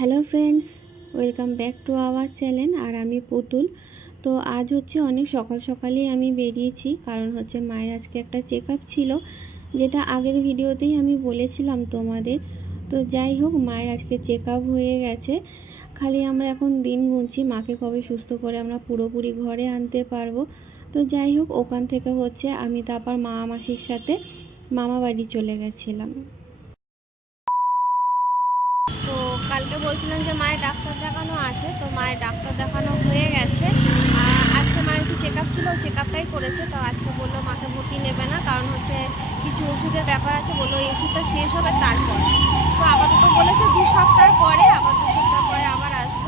Hello friends, welcome back to our channel আর আমি পুতুল। তো আজ হচ্ছে অনেক সকাল সকালেই আমি বেরিয়েছি, কারণ হচ্ছে মায়ের আজকে একটা চেক ছিল, যেটা আগের ভিডিওতেই আমি বলেছিলাম তোমাদের। তো যাই হোক, মায়ের আজকে চেক হয়ে গেছে। খালি আমরা এখন দিন গুনছি, মাকে কবে সুস্থ করে আমরা পুরোপুরি ঘরে আনতে পারব। তো যাই হোক, ওখান থেকে হচ্ছে আমি তারপর মা মাসির সাথে মামা বাড়ি চলে গেছিলাম তো কালকে বলছিলাম যে মায়ের ডাক্তার দেখানো আছে, তো মায়ের ডাক্তার দেখানো হয়ে গেছে। আজকে মায়ের একটু চেক আপ ছিল চেক আপটাই করেছে, তো আজকে বলল মাকে ভর্তি নেবে না, কারণ হচ্ছে কিছু ওষুধের ব্যাপার আছে, বলল এই ওষুধটা শেষ হবে তারপর। তো আপাতত বলেছে দু সপ্তাহ পরে আবার দু সপ্তাহ পরে আবার আসব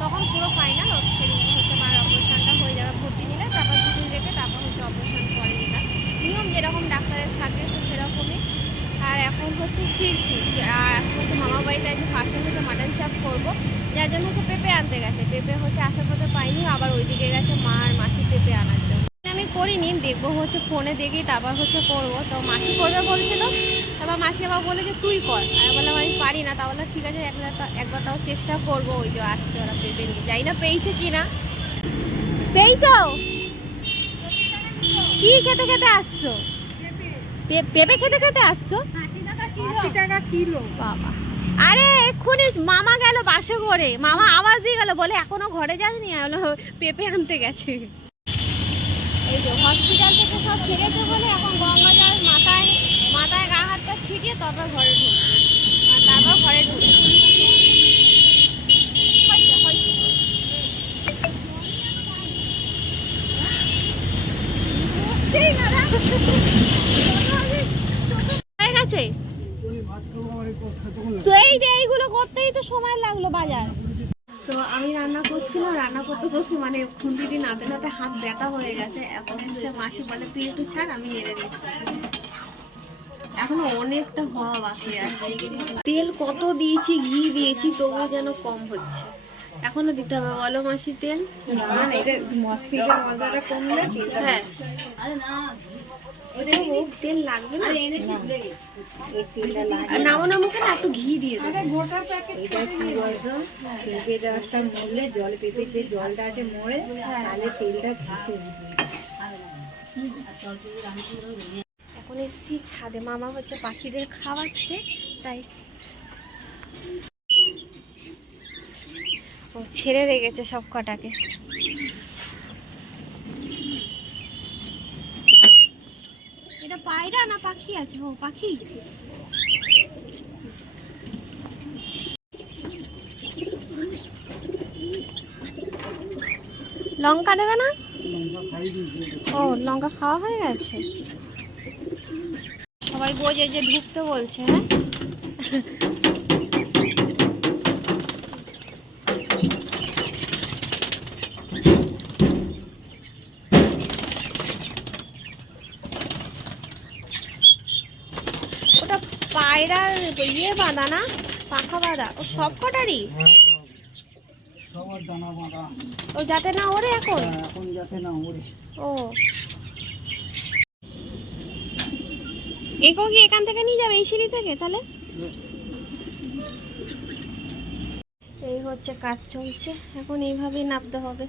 তখন পুরো ফাইনাল সেদিন হচ্ছে মায়ের অপারেশনটা হয়ে যাবে ভর্তি নিলে তারপর দুদিন রেখে তারপর হচ্ছে অপারেশন করে যেটা নিয়ম যেরকম ডাক্তারের থাকে তো সেরকমই আর এখন হচ্ছে ফিরছি। হচ্ছে মামা বাড়িতে আজকে ফার্স্ট টাইম হচ্ছে মাটন চাপ করব। যার জন্য হচ্ছে পেঁপে আনতে গেছে। পেঁপে হচ্ছে আসার পথে পাইনি, আবার ওইদিকে গেছে মা আর মাসি পেঁপে আনার জন্য। আমি করিনি, দেখব হচ্ছে ফোনে দেখি, তারপর হচ্ছে করব। তো মাসি করবে বলছিল, তারপর মাসি আবার বলে যে তুই কর। আর বললাম, আমি পারি না। তাহলে ঠিক আছে একবার একবার তাও চেষ্টা করব ওই যে আসছে ওরা পেঁপে নিয়ে। যাই না পেয়েছে কি না। পেয়েছ? কি খেতে খেতে আসছো? পেঁপে খেতে খেতে আসছো? টাকা কিলো বাবা। আরে এক্ষুনি মামা গেল বাসে করে। মামা আওয়াজ দিয়ে গেল বলে এখনও ঘরে যাসনি আমি পেঁপে আনতে গেছে। এই যে হসপিটাল থেকে সব ফিরেছে বলে এখন গঙ্গা জল মাথায় মাথায় গা হাতটা ছিটিয়ে তারপর ঘরে ঢুকছে। তারপর ঘরে ঢুকছে হয়েছে, হয়েছে। হয়ে গেছে তো এই যে এইগুলো করতেই তো সময় লাগল বাজার। তো আমি রান্না করছিলাম রান্না করতে করতে মানে খুন্তি নাতে নাতে হাত ব্যথা হয়ে গেছে। এখন এসে মাসি বলে তুই একটু ছাড় আমি নেড়ে দিচ্ছি। এখনও অনেকটা হওয়া বাকি আছে। তেল কত দিয়েছি ঘি দিয়েছি তবুও যেন কম হচ্ছে। এখনও দিতে হবে। বলো মাসি তেল? হ্যাঁ। ও, না এই তেলটা লাগে আর নামানো মুখে না একটু ঘি দিয়ে এটা কি বলতো? পেঁপে রসটা মরলে জল পেঁপের যে জলটা আছে মরে তাহলে তেলটা ভেসে এখন এসছি ছাদে। মামা হচ্ছে পাখিদের খাওয়াচ্ছে তাই ও ছেড়ে রেখেছে সব কটাকে। এটা না পাখি আছে, ও পাখি। লঙ্কা দেবে না? ও, লঙ্কা খাওয়া হয়ে গেছে? সবাই বোঝে যে ঢুকতে বলছে হ্যাঁ? পায়রার ইয়ে বাঁধা না? পাখা বাঁধা। ও সব কটারই? ও যাতে না ওরে এখন? এখন যাতে না ওরে ও। একেও কি এখান থেকে নিয়ে যাবে, এই সিঁড়ি থেকে তাহলে? এই হচ্ছে কাজ চলছে, এখন এইভাবেই নামতে হবে।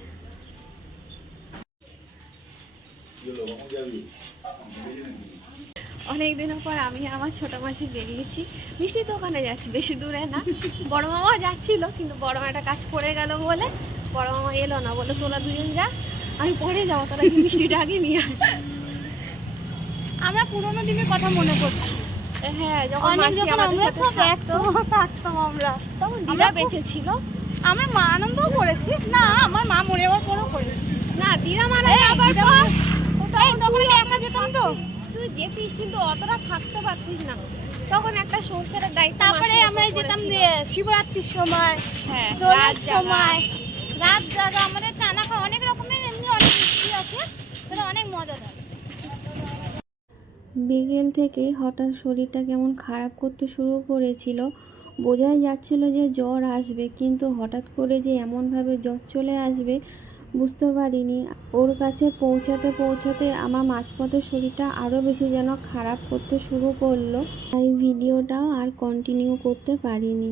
অনেক দিনের পর আমি আমার ছোট মাসি বেরিয়েছি মিষ্টি দোকানে যাচ্ছি বেশি দূরে না। বড় মামা যাচ্ছিল কিন্তু বড় মা একটা কাজ পড়ে গেল বলে বড় মামা এলো না বলে তোরা দুজন যা আমি পরে যাব তোরা কি মিষ্টিটা আগে নিয়ে আয়। আমরা পুরোনো দিনের কথা মনে করছি। হ্যাঁ যখন আমরা সব একসঙ্গে থাকতাম আমরা তখন দিদা বেঁচে ছিল। আমরা মা আনন্দও করেছি। না আমার মা মরে যাওয়ার পরও করেছি। না দিদা মারা তখন একা যেতাম তো? তুই যেতিস কিন্তু অতটা থাকতে পারতিস না। তখন একটা সংসারের দায়িত্ব তারপরে আমরা যেতাম শিবরাত্রির সময় হ্যাঁ দোলের সময় রাত জাগা আমাদের চানা খাওয়া অনেক রকমের এমনি অনেক আছে সেটা অনেক মজাদার বিকেল থেকে হঠাৎ শরীরটা কেমন খারাপ করতে শুরু করেছিল বোঝাই যাচ্ছিল যে জ্বর আসবে কিন্তু হঠাৎ করে যে এমনভাবে জ্বর চলে আসবে বুঝতে পারিনি। ওর কাছে পৌঁছাতে পৌঁছাতে আমার মাঝপথে শরীরটা আরও বেশি যেন খারাপ করতে শুরু করল। তাই ভিডিওটাও আর কন্টিনিউ করতে পারিনি।